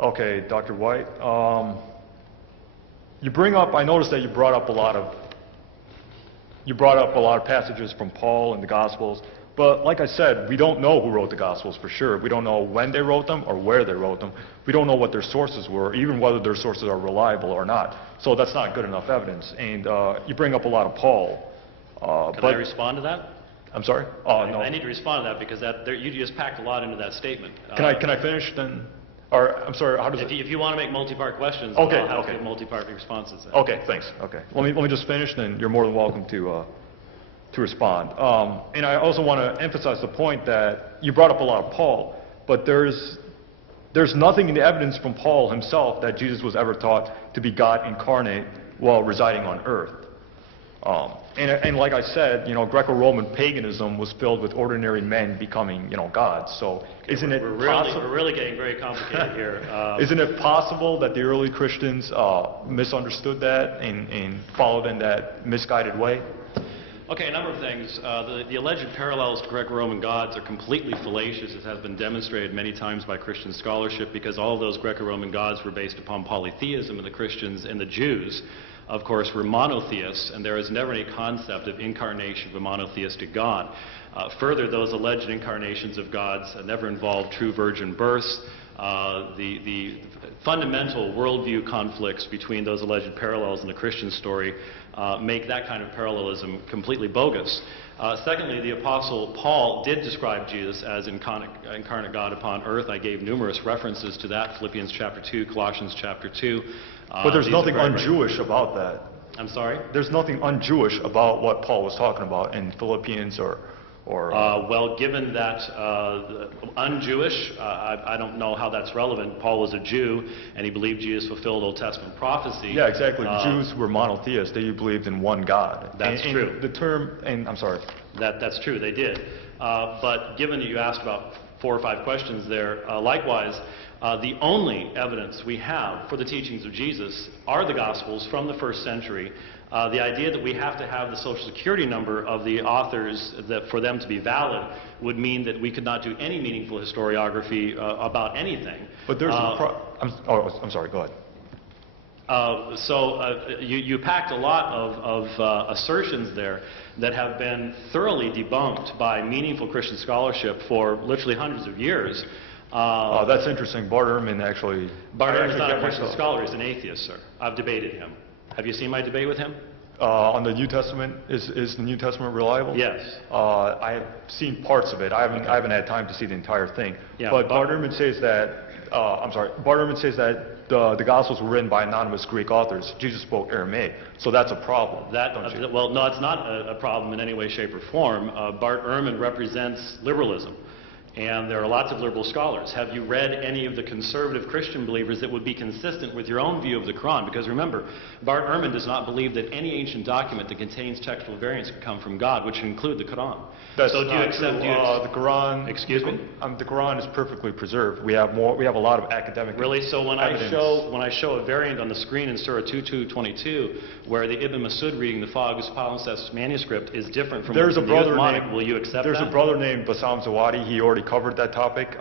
Okay, Dr. White. You bring up, I noticed that you brought up a lot of passages from Paul in the Gospels, but like I said, we don't know who wrote the Gospels for sure. We don't know when they wrote them or where they wrote them. We don't know what their sources were, even whether their sources are reliable or not. So that's not good enough evidence. And you bring up a lot of Paul. Can I respond to that? I'm sorry? No. I need to respond to that because you just packed a lot into that statement. Can I finish then? Or, I'm sorry, how does it... If you want to make multi-part questions, okay, I'll have to give multi-part responses then. Okay, thanks. Okay. Let me just finish, then you're more than welcome to respond. And I also want to emphasize the point that you brought up a lot of Paul, but there's nothing in the evidence from Paul himself that Jesus was ever taught to be God incarnate while residing on earth. And like I said, Greco-Roman paganism was filled with ordinary men becoming, gods. So isn't it possible? We're really getting very complicated here. Isn't it possible that the early Christians misunderstood that and followed in that misguided way? Okay, a number of things. The alleged parallels to Greco-Roman gods are completely fallacious, as has been demonstrated many times by Christian scholarship, because all of those Greco-Roman gods were based upon polytheism, and the Christians and the Jews, of course, were monotheists, and there is never any concept of incarnation of a monotheistic God. Further, those alleged incarnations of gods never involved true virgin births. The fundamental worldview conflicts between those alleged parallels in the Christian story make that kind of parallelism completely bogus. Secondly, the Apostle Paul did describe Jesus as incarnate God upon earth. I gave numerous references to that, Philippians chapter 2, Colossians chapter 2. But there's nothing un-Jewish about that. I'm sorry? There's nothing un-Jewish about what Paul was talking about in Philippians or well, given that un-Jewish, I don't know how that's relevant. Paul was a Jew, and he believed Jesus fulfilled Old Testament prophecy. Yeah, exactly. Jews were monotheists. They believed in one God. That's true. The term, and I'm sorry. That's true, they did. But given that you asked about 4 or 5 questions there, likewise, the only evidence we have for the teachings of Jesus are the Gospels from the first century. The idea that we have to have the social security number of the authors for them to be valid would mean that we could not do any meaningful historiography about anything. But there's I'm sorry, go ahead. You packed a lot of assertions there that have been thoroughly debunked by meaningful Christian scholarship for literally hundreds of years. That's interesting. Bart Ehrman actually... Bart Ehrman's not a Christian scholar, he's an atheist, sir. I've debated him. Have you seen my debate with him? On the New Testament, is the New Testament reliable? Yes. I have seen parts of it. I haven't had time to see the entire thing. Yeah, but Bart Ehrman says that, Bart Ehrman says that the Gospels were written by anonymous Greek authors. Jesus spoke Aramaic, so that's a problem. Well, no, it's not a problem in any way, shape, or form. Bart Ehrman represents liberalism. And there are lots of liberal scholars. Have you read any of the conservative Christian believers that would be consistent with your own view of the Quran? Because remember, Bart Ehrman does not believe that any ancient document that contains textual variants can come from God, which include the Quran. That's so do you accept the Quran? Excuse me? The Quran is perfectly preserved. We have a lot of academic. Really? So when evidence. I show a variant on the screen in Surah 2:22, where the Ibn Masud reading the Fagus Palimpsest manuscript is different from the Uthmanic, will you accept There's that? a brother named Bassam Zawadi. He already covered that topic.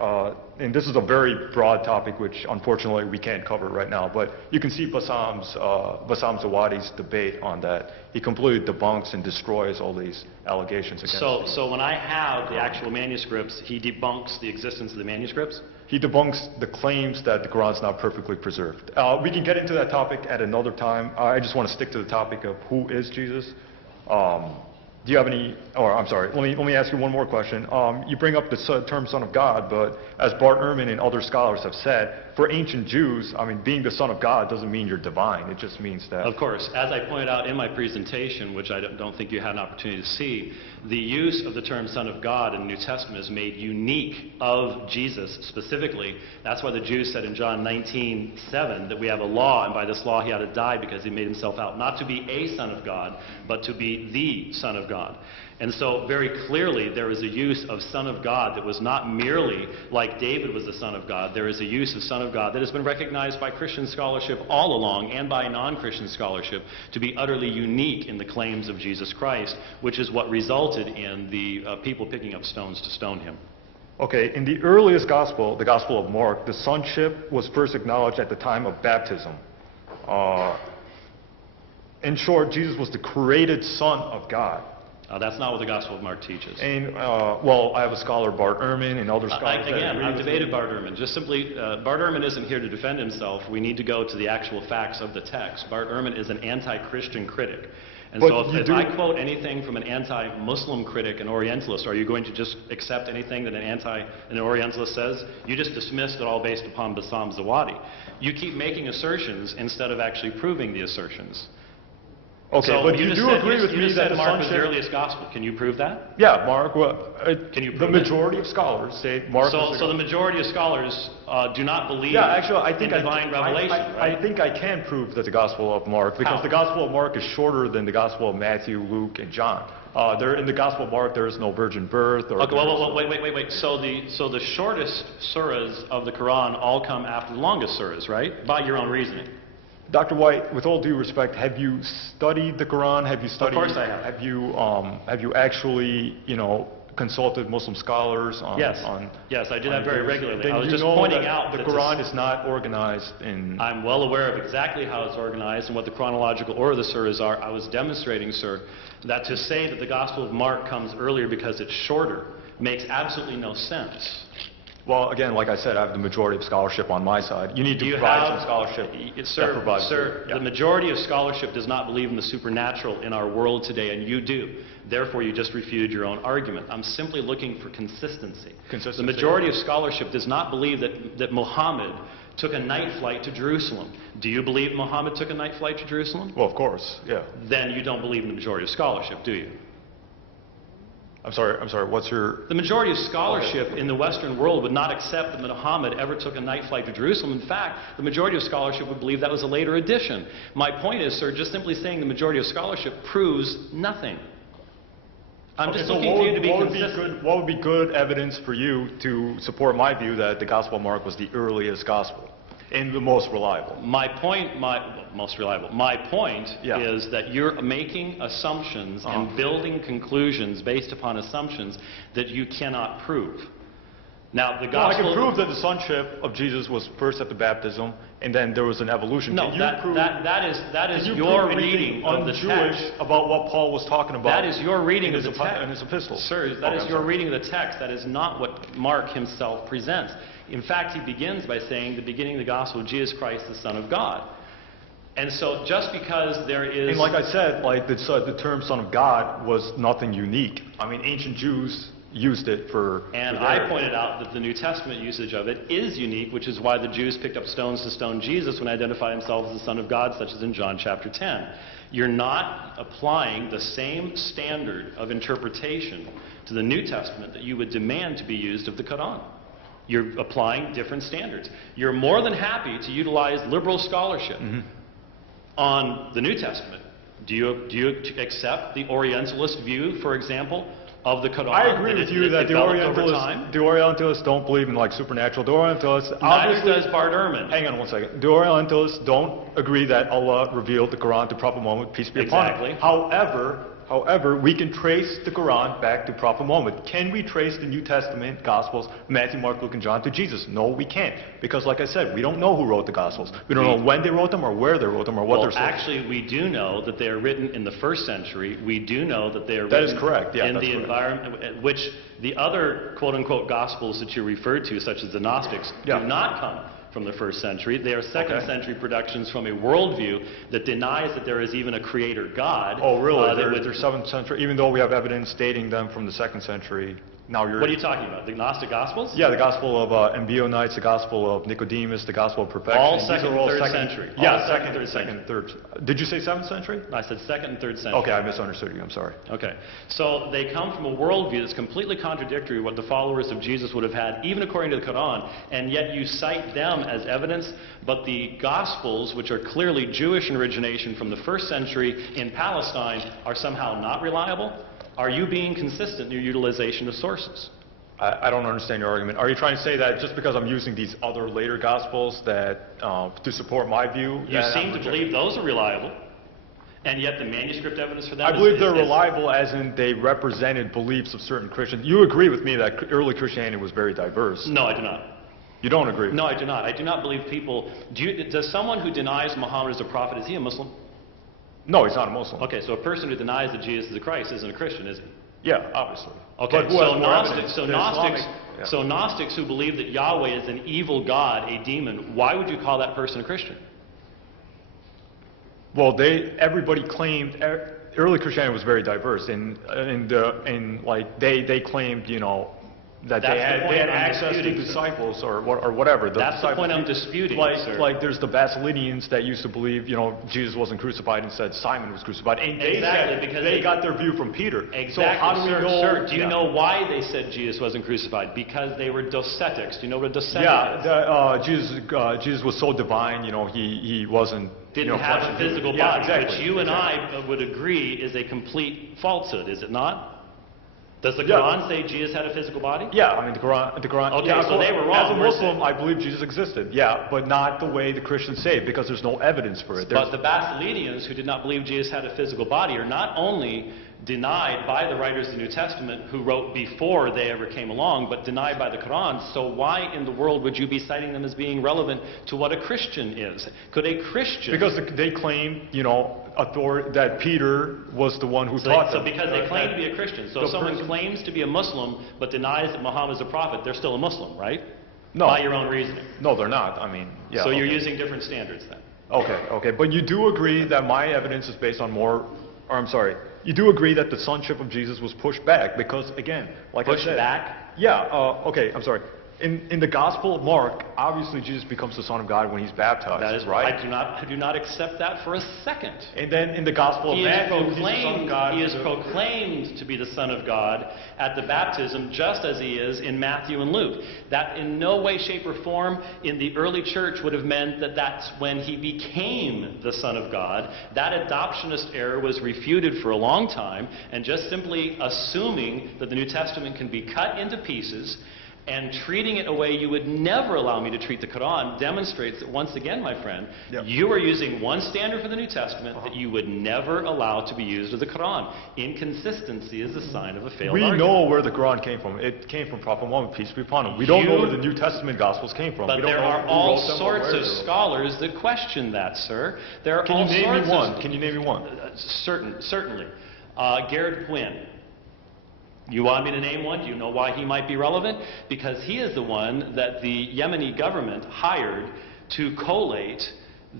And this is a very broad topic, which unfortunately we can't cover right now. But you can see Bassam Zawadi's debate on that. He completely debunks and destroys all these allegations against him. So when I have the actual manuscripts, he debunks the existence of the manuscripts? He debunks the claims that the Quran is not perfectly preserved. We can get into that topic at another time. I just want to stick to the topic of who is Jesus. Do you have any, I'm sorry, let me ask you one more question. You bring up the term Son of God, but as Bart Ehrman and other scholars have said, for ancient Jews, being the Son of God doesn't mean you're divine. It just means that... Of course. As I pointed out in my presentation, which I don't think you had an opportunity to see, the use of the term Son of God in the New Testament is made unique of Jesus specifically. That's why the Jews said in John 19:7 that we have a law, and by this law he had to die because he made himself out not to be a Son of God, but to be the Son of God. And so very clearly there is a use of Son of God that was not merely like David was the Son of God. There is a use of Son of God that has been recognized by Christian scholarship all along and by non-Christian scholarship to be utterly unique in the claims of Jesus Christ, which is what resulted in the people picking up stones to stone him. Okay, in the earliest gospel, the Gospel of Mark, the sonship was first acknowledged at the time of baptism. In short, Jesus was the created Son of God. That's not what the Gospel of Mark teaches. And, well, I have a scholar, Bart Ehrman, and other scholars. Again, I've debated Bart Ehrman. Just simply, Bart Ehrman isn't here to defend himself. We need to go to the actual facts of the text. Bart Ehrman is an anti-Christian critic. And But so if I quote anything from an anti-Muslim critic, an Orientalist, are you going to just accept anything that an Orientalist says? You just dismissed it all based upon Bassam Zawadi. You keep making assertions instead of actually proving the assertions. Okay, So but you do agree with me that the Mark was the sonship... earliest gospel. Can you prove that? Yeah, Mark, well, Can you the prove it? majority of scholars say Mark was So the majority of scholars do not believe Yeah, actually, I think in divine revelation, right? I think I can prove that the Gospel of Mark, because How? the Gospel of Mark is shorter than the Gospel of Matthew, Luke, and John. In the Gospel of Mark, there is no virgin birth. Or Okay, wait. So the shortest surahs of the Quran all come after the longest surahs, right? By your own reasoning. Dr. White, with all due respect, have you studied the Quran? Have you studied? Of course I have. Have you actually, consulted Muslim scholars on? Yes, I do that very regularly. Then I was you just know pointing that out the that Quran is not organized in. I'm well aware of exactly how it's organized and what the chronological order of the surahs are. I was demonstrating, sir, that to say that the Gospel of Mark comes earlier because it's shorter makes absolutely no sense. Well, again, like I said, I have the majority of scholarship on my side. You need to provide some scholarship. Sir, the majority of scholarship does not believe in the supernatural in our world today, and you do. Therefore, you just refuted your own argument. I'm simply looking for consistency. The majority of scholarship does not believe that Muhammad took a night flight to Jerusalem. Do you believe Muhammad took a night flight to Jerusalem? Well, of course, yeah. Then you don't believe in the majority of scholarship, do you? I'm sorry, what's your... The majority of scholarship in the Western world would not accept that Muhammad ever took a night flight to Jerusalem. In fact, the majority of scholarship would believe that was a later addition. My point is, sir, just simply saying the majority of scholarship proves nothing. I'm just looking for you to be consistent. What would be good evidence for you to support my view that the Gospel of Mark was the earliest gospel and the most reliable? My point is that you're making assumptions and building conclusions based upon assumptions that you cannot prove. Now, the gospel... I can prove that the sonship of Jesus was first at the baptism, and then there was an evolution. No, that is your reading of the text. About what Paul was talking about. That is your reading of the text. In his epistles. Sir, that is your reading of the text. That is not what Mark himself presents. In fact, he begins by saying, the beginning of the gospel of Jesus Christ, the Son of God. And so just because there is... And like I said, the term Son of God was nothing unique. I mean, ancient Jews used it for... And I pointed out that the New Testament usage of it is unique, which is why the Jews picked up stones to stone Jesus when he identified himself as the Son of God, such as in John chapter 10. You're not applying the same standard of interpretation to the New Testament that you would demand to be used of the Quran. You're applying different standards. You're more than happy to utilize liberal scholarship on the New Testament. Do you accept the Orientalist view, for example, of the Quran? I agree with you that the Orientalists don't believe in supernatural. The Orientalists... Neither does Bart Ehrman. Hang on one second. The Orientalists don't agree that Allah revealed the Quran to Prophet Muhammad, peace be upon him. However, we can trace the Quran back to Prophet Muhammad. Can we trace the New Testament Gospels, Matthew, Mark, Luke, and John, to Jesus? No, we can't. Because like I said, we don't know who wrote the Gospels. We don't know when they wrote them, or where they wrote them, or what they're saying. Actually, we do know that they are written in the 1st century. We do know that they are That written is correct. Yeah, in that's the correct. environment at which the other quote-unquote Gospels that you referred to, such as the Gnostics, do not come from the 1st century. They are 2nd century productions from a worldview that denies that there is even a creator God. Oh, really? They're 7th century, even though we have evidence dating them from the 2nd century. Now you're... What are you talking about? The Gnostic Gospels? Yeah, the Gospel of Ebionites, the Gospel of Nicodemus, the Gospel of Perfection. All 2nd and 3rd century. Yeah, 2nd, 3rd. Did you say 7th century? I said 2nd and 3rd century. Okay, I misunderstood you. I'm sorry. Okay. So they come from a worldview that's completely contradictory to what the followers of Jesus would have had, even according to the Quran, and yet you cite them as evidence, but the Gospels, which are clearly Jewish in origination from the 1st century in Palestine, are somehow not reliable? Are you being consistent in your utilization of sources? I don't understand your argument. Are you trying to say that just because I'm using these other later Gospels that to support my view? You seem to believe those are reliable. And yet the manuscript evidence for that I believe they're reliable as in they represented beliefs of certain Christians. You agree with me that early Christianity was very diverse. No, I do not. You don't agree? No, I do not. I do not believe people... does someone who denies Muhammad as a prophet, is he a Muslim? No, he's not a Muslim. Okay, so a person who denies that Jesus is the Christ isn't a Christian, is he? Yeah, obviously. Okay, But who has more evidence? so Gnostics who believe that Yahweh is an evil God, a demon, why would you call that person a Christian? Well, everybody claimed early Christianity was very diverse, and they claimed, you know, that they had access to disciples or whatever. That's the point I'm disputing, sir. Like there's the Basilidians that used to believe, you know, Jesus wasn't crucified and said Simon was crucified. And because they got their view from Peter. Exactly, so how do we know, sir, do you know why they said Jesus wasn't crucified? Because they were docetics. Do you know what a docetic is? Jesus was so divine, you know, he wasn't... Didn't have a physical body, exactly, which you and I would agree is a complete falsehood, is it not? Does the Quran say Jesus had a physical body? Yeah, I mean the Quran. Okay, so they were wrong. As a Muslim, I believe Jesus existed. Yeah, but not the way the Christians say it, because there's no evidence for it. But the Basilidians, who did not believe Jesus had a physical body, are not only denied by the writers of the New Testament who wrote before they ever came along, but denied by the Quran. So why in the world would you be citing them as being relevant to what a Christian is? Could a Christian... Because they claim, you know, that Peter was the one who taught them. So because they claim to be a Christian. So if someone claims to be a Muslim but denies that Muhammad is a prophet, they're still a Muslim, right? No. By your own reasoning. No, they're not. I mean, yeah. So you're using different standards then. Okay. But you do agree that my evidence is based on you do agree that the sonship of Jesus was pushed back because, again, like I said... Pushed back? Yeah, I'm sorry. In the Gospel of Mark, obviously Jesus becomes the Son of God when he's baptized. That is right. I do not accept that for a second. And then in the Gospel of Matthew, he's the Son of God. He is proclaimed to be the Son of God at the baptism, just as he is in Matthew and Luke. That in no way, shape, or form in the early church would have meant that that's when he became the Son of God. That adoptionist error was refuted for a long time, and just simply assuming that the New Testament can be cut into pieces and treating it a way you would never allow me to treat the Quran demonstrates that, once again, my friend, you are using one standard for the New Testament that you would never allow to be used with the Quran. Inconsistency is a sign of a failed argument. We know where the Quran came from. It came from Prophet Muhammad, peace be upon him. We don't know where the New Testament Gospels came from. But there are all sorts of scholars that question that, sir. There are all sorts of... Can you name me one? Certainly. Garrett Quinn. You want me to name one? Do you know why he might be relevant? Because he is the one that the Yemeni government hired to collate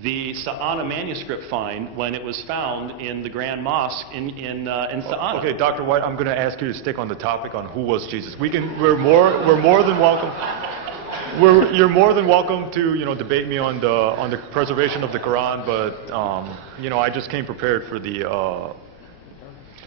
the Sa'ana manuscript find when it was found in the Grand Mosque in Sa'ana. Okay, Dr. White, I'm going to ask you to stick on the topic on who was Jesus. We're more than welcome. You're more than welcome to debate me on the preservation of the Quran, but I just came prepared for the.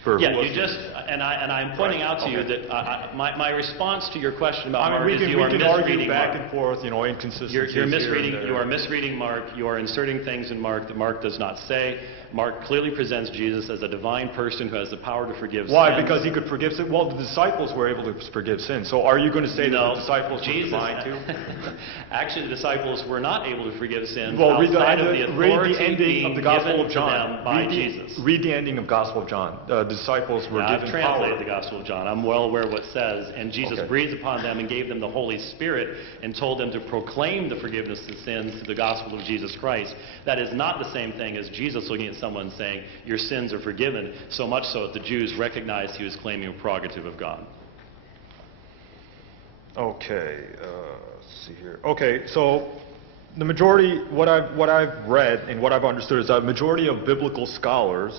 I'm pointing out to you that my response to your question about Mark is you are misreading argue back and forth, inconsistencies. You're misreading. You are misreading Mark. You are inserting things in Mark that Mark does not say. Mark clearly presents Jesus as a divine person who has the power to forgive sins. Why? Because he could forgive sin? Well, the disciples were able to forgive sin. So are you going to say that the disciples were divine too? Actually, the disciples were not able to forgive sins outside of the authority the ending of the Gospel of John. By Jesus. Read the ending of Gospel of John. The disciples were given power. I've translated the Gospel of John. I'm well aware of what it says. And Jesus breathed upon them and gave them the Holy Spirit and told them to proclaim the forgiveness of sins through the Gospel of Jesus Christ. That is not the same thing as Jesus looking at someone saying, your sins are forgiven, so much so that the Jews recognized he was claiming a prerogative of God. Okay, let's see here. Okay, so the majority, what I've read and what I've understood is that a majority of biblical scholars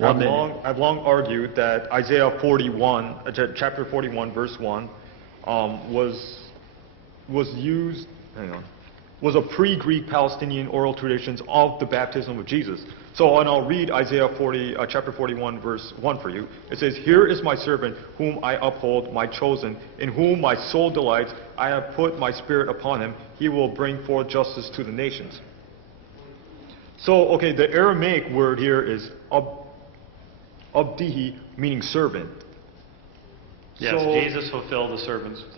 have long argued that Isaiah 41, chapter 41, verse 1, was a pre-Greek Palestinian oral traditions of the baptism of Jesus. So, and I'll read Isaiah chapter 41, verse 1 for you. It says, "Here is my servant, whom I uphold, my chosen, in whom my soul delights. I have put my spirit upon him. He will bring forth justice to the nations." So, okay, the Aramaic word here is abdihi, meaning servant. Yes, Jesus fulfilled the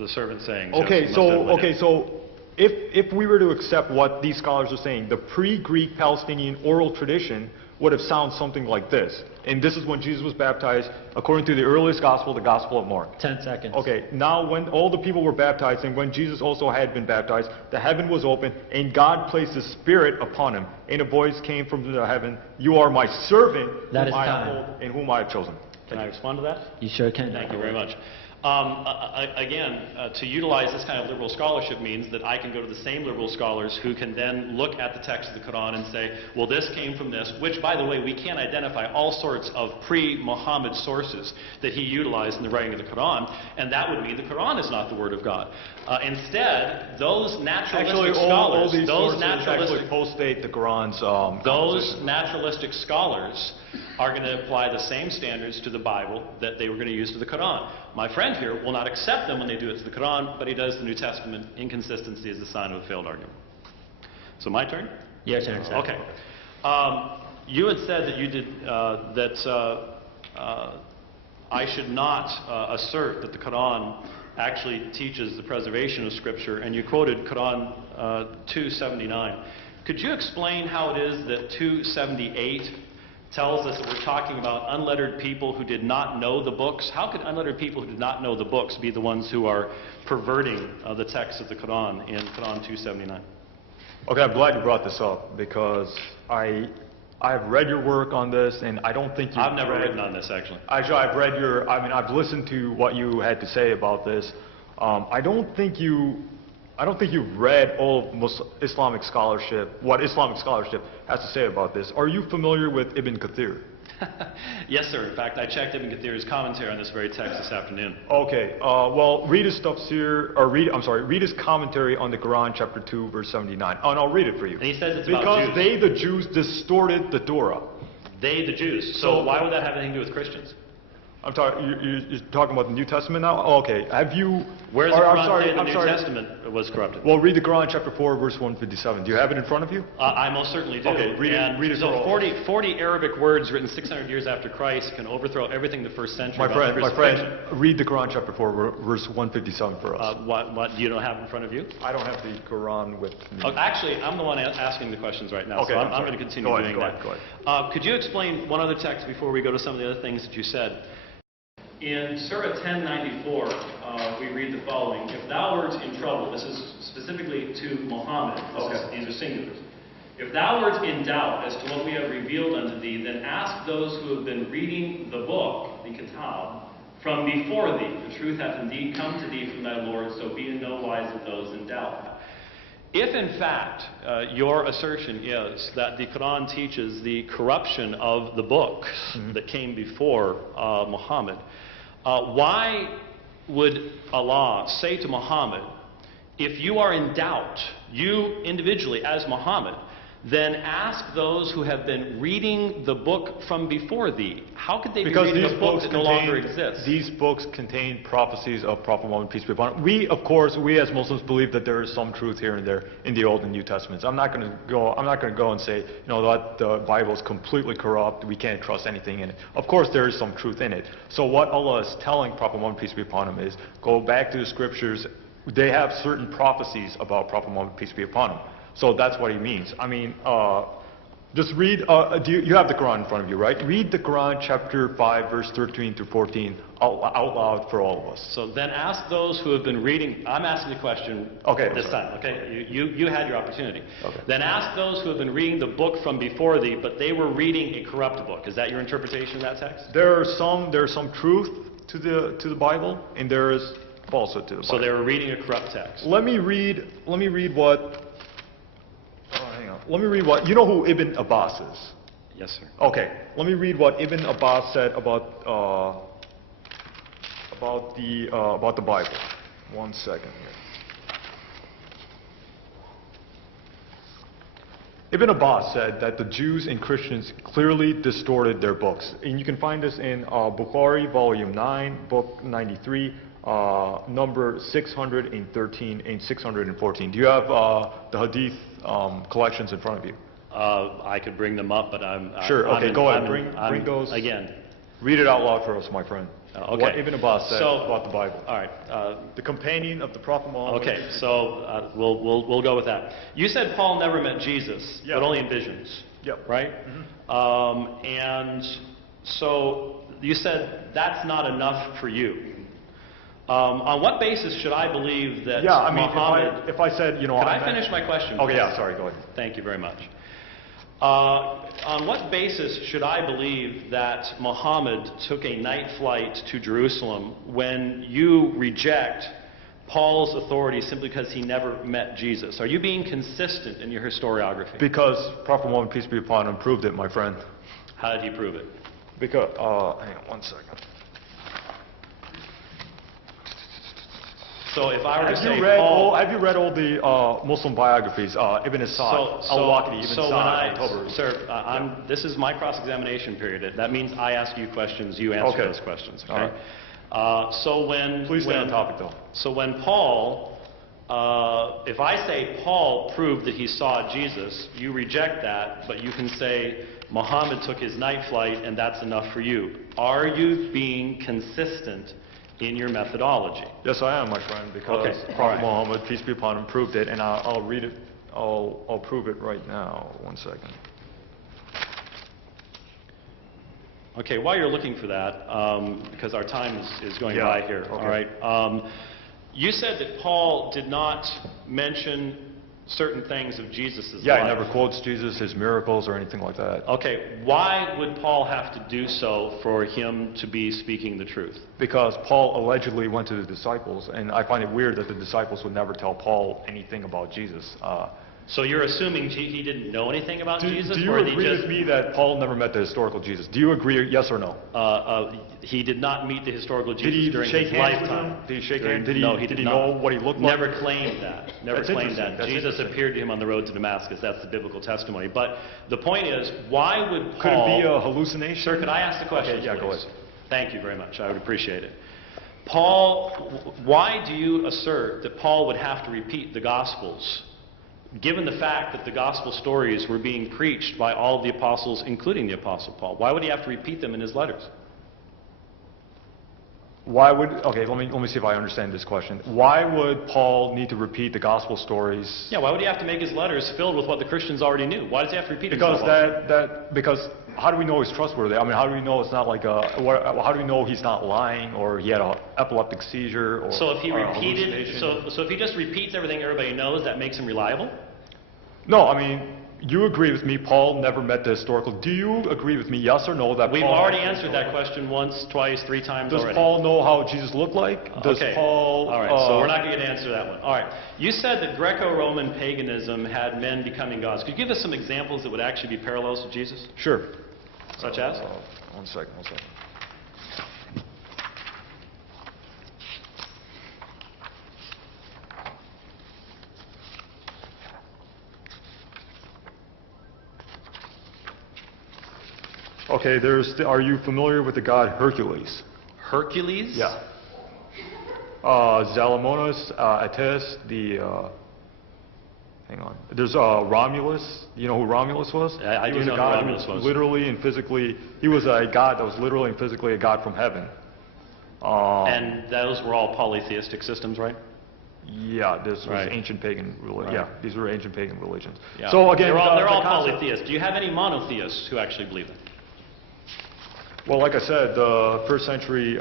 servant saying. Okay, so if we were to accept what these scholars are saying, the pre-Greek Palestinian oral tradition would have sounded something like this. And this is when Jesus was baptized, according to the earliest gospel, the Gospel of Mark. 10 seconds. Okay, now when all the people were baptized, and when Jesus also had been baptized, the heaven was open, and God placed His Spirit upon Him. And a voice came from the heaven, "You are my servant, That whom is I time. uphold, and whom I have chosen." Can I respond to that? You sure can. Thank you very much. Again, to utilize this kind of liberal scholarship means that I can go to the same liberal scholars who can then look at the text of the Quran and say, well, this came from this, which, by the way, we can identify all sorts of pre-Muhammad sources that he utilized in the writing of the Quran, and that would mean the Quran is not the Word of God. Instead, those naturalistic scholars, these those sources naturalistic actually post-date the Quran's those composition. naturalistic scholars are going to apply the same standards to the Bible that they were going to use to the Quran. My friend here will not accept them when they do it to the Quran, but he does the New Testament. Inconsistency is the sign of a failed argument. So my turn? Your turn, sir. Okay. You had said that you did I should not assert that the Quran actually teaches the preservation of Scripture, and you quoted Quran 279. Could you explain how it is that 278 tells us that we're talking about unlettered people who did not know the books? How could unlettered people who did not know the books be the ones who are perverting the text of the Quran in Quran 279? Okay, I'm glad you brought this up, because I've read your work on this, and I don't think I've never written on this, actually. Actually, I've listened to what you had to say about this. I don't think you've read all of Islamic scholarship, what Islamic scholarship has to say about this. Are you familiar with Ibn Kathir? Yes, sir. In fact, I checked Ibn Kathir's commentary on this very text this afternoon. Okay, well, read his read his commentary on the Quran, chapter 2, verse 79. And I'll read it for you. And he says it's about because Jews. they, the Jews, distorted the Torah. They, the Jews. So why would that have anything to do with Christians? I'm talking. You're talking about the New Testament now. Oh, okay. Have you? Where's the Quran say the New Testament was corrupted? Well, read the Quran, chapter 4, verse 157. Do you have it in front of you? I most certainly do. Okay, read it. So 40 Arabic words written 600 years after Christ can overthrow everything the first century. My friend, read the Quran, chapter 4, verse 157 for us. What you don't have in front of you? I don't have the Quran with me. Oh, actually, I'm the one asking the questions right now, okay, so I'm going to continue doing that. Go ahead. Could you explain one other text before we go to some of the other things that you said? In Surah 1094, we read the following: "If thou wert in trouble," this is specifically to Muhammad, these are singulars. "If thou wert in doubt as to what we have revealed unto thee, then ask those who have been reading the book," the Kitab, "from before thee. The truth hath indeed come to thee from thy Lord, so be in no wise of those in doubt." If in fact your assertion is that the Quran teaches the corruption of the books that came before Muhammad, why would Allah say to Muhammad, if you are in doubt, you individually as Muhammad, then ask those who have been reading the book from before thee? How could they be reading a book that no longer exists? These books contain prophecies of Prophet Muhammad, peace be upon him. We as Muslims believe that there is some truth here and there in the Old and New Testaments. I'm not going to go and say, that the Bible is completely corrupt, we can't trust anything in it. Of course there is some truth in it. So what Allah is telling Prophet Muhammad, peace be upon him, is go back to the scriptures. They have certain prophecies about Prophet Muhammad, peace be upon him. So that's what he means. I mean, just read, you have the Quran in front of you, right? Read the Quran, chapter 5, verse 13 to 14, out loud for all of us. So then ask those who have been reading. I'm asking the question this time, okay? You had your opportunity. Okay. Then ask those who have been reading the book from before thee, but they were reading a corrupt book. Is that your interpretation of that text? There's some truth to the Bible, and there is falsehood to the Bible. So they were reading a corrupt text. Let me read what. Let me read what, you know who Ibn Abbas is? Yes, sir. Okay, let me read what Ibn Abbas said about the Bible. 1 second here. Ibn Abbas said that the Jews and Christians clearly distorted their books. And you can find this in Bukhari, volume 9, book 93, number 613 and 614. Do you have the Hadith collections in front of you? I could bring them up, but Sure, okay, go ahead. Bring those. Again. Read it out loud for us, my friend. Okay. What Ibn Abbas said So- about the Bible. All right. The companion of the Prophet Muhammad. Okay, so we'll go with that. You said Paul never met Jesus, Yeah. but only in visions. Yep. Right? And so you said that's not enough for you. On what basis should I believe that Yeah, I mean, Muhammad... if I said, you know... Can I finish my question? Okay, yeah, sorry, go ahead. Thank you very much. On what basis should I believe that Muhammad took a night flight to Jerusalem when you reject Paul's authority simply because he never met Jesus? Are you being consistent in your historiography? Because Prophet Muhammad, peace be upon him, proved it, my friend. How did he prove it? Because, hang on one second. So if I were to say Have you read all the Muslim biographies? Ibn Asad, Al-Waqidi, Ibn Sa'd, Sir, this is my cross-examination period. That means I ask you questions, you answer Okay. those questions. Okay? All right. Please stay on when topic, though. So when Paul, if I say Paul proved that he saw Jesus, you reject that, but you can say Muhammad took his night flight and that's enough for you. Are you being consistent in your methodology? Yes, I am, my friend, because Okay, Prophet all right. Muhammad, peace be upon him, proved it, and I'll read it. I'll prove it right now. One second. Okay, while you're looking for that, because our time is going by here, okay. all right. You said that Paul did not mention certain things of Jesus' Yeah, life. he never quotes Jesus, his miracles, or anything like that. Okay, why would Paul have to do so for him to be speaking the truth? Because Paul allegedly went to the disciples, and I find it weird that the disciples would never tell Paul anything about Jesus. So you're assuming he didn't know anything about Jesus? Do you or agree he just, with me that Paul never met the historical Jesus? Do you agree, yes or no? he did not meet the historical Did he Jesus during shake his hands with lifetime? him? Did he shake During- hands? Did he, no, he did did he not. know what he looked like? Never claimed that. Never That's claimed interesting. that. That's Jesus interesting. appeared to him on the road to Damascus. That's the biblical testimony. But the point is, why would Could Paul... it be a hallucination? Sir, could I ask the question, Okay, yeah, go please? ahead. Thank you very much. I would appreciate it. Paul, why do you assert that Paul would have to repeat the Gospels, given the fact that the Gospel stories were being preached by all of the apostles, including the Apostle Paul? Why would he have to repeat them in his letters? Why would, okay, let me see if I understand this question. Why would Paul need to repeat the gospel stories? Yeah, why would he have to make his letters filled with what the Christians already knew? Why does he have to repeat Because himself? because how do we know he's trustworthy? I mean, how do we know it's not like how do we know he's not lying, or he had an epileptic seizure, or So if he or a repeated, hallucination? so if he just repeats everything everybody knows, that makes him reliable? No, I mean, you agree with me, Paul never met the historical. Do you agree with me, yes or no, that We've Paul already answered that question once, twice, three times Does already. Paul know how Jesus looked like? Does Okay. Paul... All right, so we're not going to get an answer to that one. All right. You said that Greco-Roman paganism had men becoming gods. Could you give us some examples that would actually be parallels to Jesus? Sure. Such as? One second. Okay, are you familiar with the god Hercules? Hercules? Yeah. Zalamonas, Etes, hang on. There's Romulus. You know who Romulus was? I He do was know a who god Romulus was. Literally and physically, he was a god that was literally and physically a god from heaven. And those were all polytheistic systems, right? Yeah, this was Right. ancient pagan religion. Right. Yeah, these were ancient pagan religions. Yeah. So again, they're all the concept- polytheists. Do you have any monotheists who actually believe it? Well, like I said, the first century,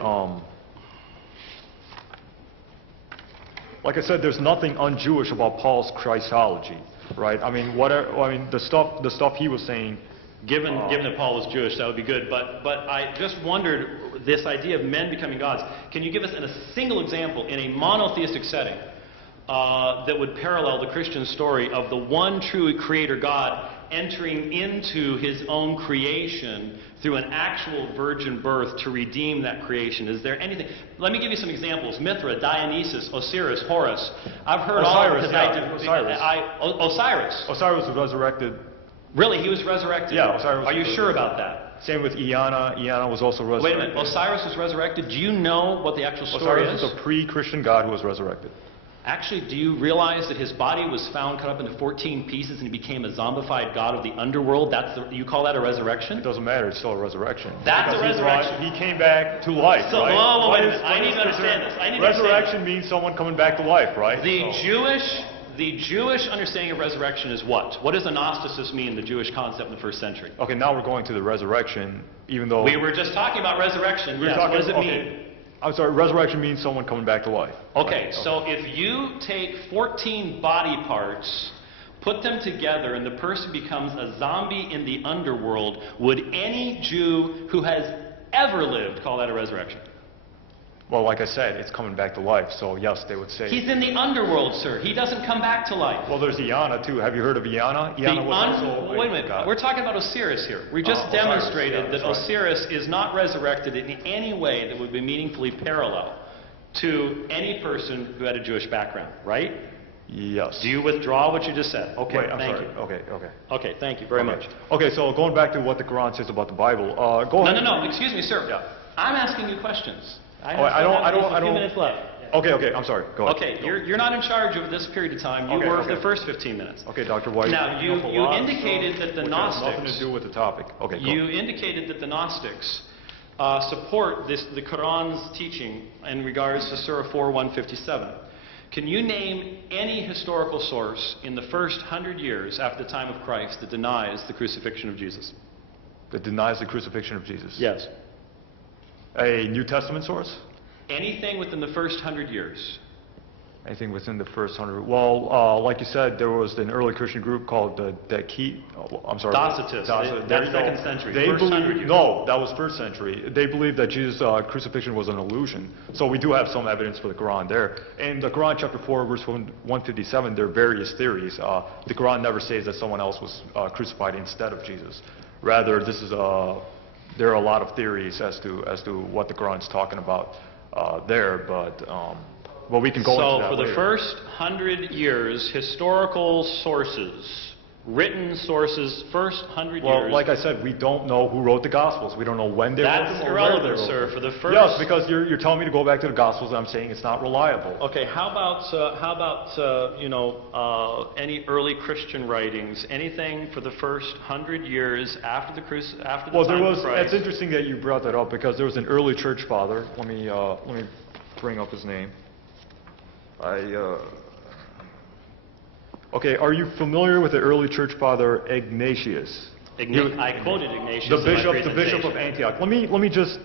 like I said, there's nothing un-Jewish about Paul's Christology, right? I mean, the stuff he was saying. Given that Paul was Jewish, that would be good. But I just wondered, this idea of men becoming gods, can you give us a single example in a monotheistic setting that would parallel the Christian story of the one true creator God entering into his own creation through an actual virgin birth to redeem that creation? Is there anything? Let me give you some examples. Mithra, Dionysus, Osiris, Horus. I've heard Osiris, all of Osiris. Osiris was resurrected. Really, he was resurrected? Yeah, Osiris Are you was sure resurrected. about that? Same with Iana. Iana was also resurrected. Wait a minute. Osiris was resurrected? Do you know what the actual story Osiris is? was a pre-Christian god who was resurrected. Actually, do you realize that his body was found cut up into 14 pieces and he became a zombified god of the underworld? You call that a resurrection? It doesn't matter. It's still a resurrection. That's a resurrection. He came back to life, So, right? whoa, wait a minute. I need to understand this. Resurrection means someone coming back to life, right? The Jewish understanding of resurrection is what? What does agnosticism mean, the Jewish concept in the first century? Okay, now we're going to the resurrection, even though... We were just talking about resurrection. Yes, what does it mean? I'm sorry, resurrection means someone coming back to life. Okay, so if you take 14 body parts, put them together, and the person becomes a zombie in the underworld, would any Jew who has ever lived call that a resurrection? Well, like I said, it's coming back to life, so yes, they would say... He's in the underworld, sir. He doesn't come back to life. Well, there's Iana, too. Have you heard of Iana? Iana was also... Wait a minute. God. We're talking about Osiris here. We just demonstrated that Osiris is not resurrected in any way that would be meaningfully parallel to any person who had a Jewish background, right? Yes. Do you withdraw what you just said? Okay, Wait, I'm thank sorry. you. Okay. Okay, thank you very much. Okay, so going back to what the Quran says about the Bible, go ahead. No, excuse me, sir. Yeah. I'm asking you questions. I don't... A few minutes left. Okay, I'm sorry. Go ahead. Okay, you're not in charge of this period of time. You were for the first 15 minutes. Okay, Dr. White. Now, you indicated that the Gnostics... Nothing to do with the topic. Okay, go. You indicated that the Gnostics support the Quran's teaching in regards to Surah 4:157. Can you name any historical source in the first 100 years after the time of Christ that denies the crucifixion of Jesus? That denies the crucifixion of Jesus? Yes. A New Testament source? Anything within the first 100 years. Anything within the first 100? Well, like you said, there was an early Christian group called the Docetists. That's second century. First 100 years. No, that was first century. They believed that Jesus' crucifixion was an illusion. So we do have some evidence for the Quran there. In the Quran, chapter 4, verse 157, there are various theories. The Quran never says that someone else was crucified instead of Jesus. Rather, there are a lot of theories as to what the Quran's talking about there, but we can go into that So for later. the first 100 years, historical sources, written sources, first 100 years... Well, like I said, we don't know who wrote the Gospels. We don't know when they wrote them. That's irrelevant, sir. For the first... Yes, because you're telling me to go back to the Gospels, and I'm saying it's not reliable. Okay, how about any early Christian writings? Anything for the first 100 years after the time of Christ? It's interesting that you brought that up, because there was an early church father. Let me bring up his name. Okay, are you familiar with the early church father Ignatius? I quoted Ignatius. The bishop of Antioch. Let me just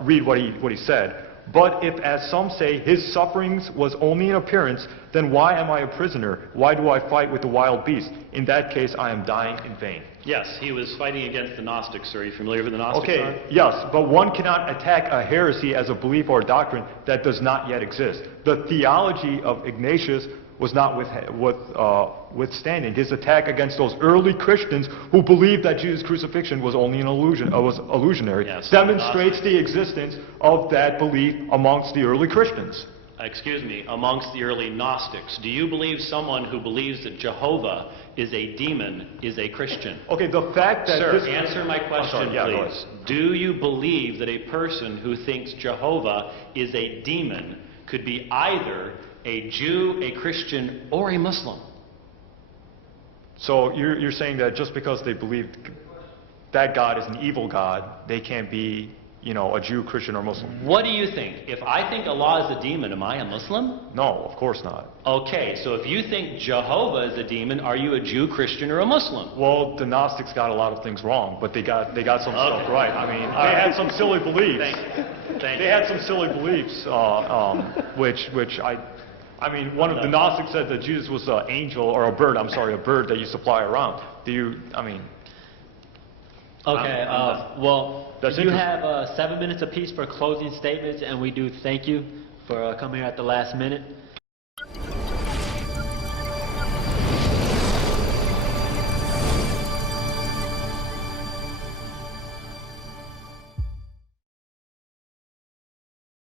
read what he said. But if, as some say, his sufferings was only an appearance, then why am I a prisoner? Why do I fight with the wild beast? In that case, I am dying in vain. Yes, he was fighting against the Gnostics, sir. Are you familiar with the Gnostics? Okay, yes, but one cannot attack a heresy as a belief or a doctrine that does not yet exist. The theology of Ignatius was not withstanding his attack against those early Christians who believed that Jesus' crucifixion was only an illusion, was illusionary, yes, demonstrates the existence of that belief amongst the early Christians. Excuse me, amongst the early Gnostics. Do you believe someone who believes that Jehovah is a demon is a Christian? Okay, the fact that... Sir, answer my question, yeah, please. Do you believe that a person who thinks Jehovah is a demon could be either a Jew, a Christian, or a Muslim? So you're saying that just because they believe that God is an evil God, they can't be, a Jew, Christian, or Muslim? What do you think? If I think Allah is a demon, am I a Muslim? No, of course not. Okay, so if you think Jehovah is a demon, are you a Jew, Christian, or a Muslim? Well, the Gnostics got a lot of things wrong, but they got some stuff right. I mean, they had some silly beliefs. Thank they you. had some silly beliefs, which I mean, one of the Gnostics said that Jesus was an angel, or a bird that used to fly around. Okay, That's you have 7 minutes apiece for closing statements, and we do thank you for coming here at the last minute.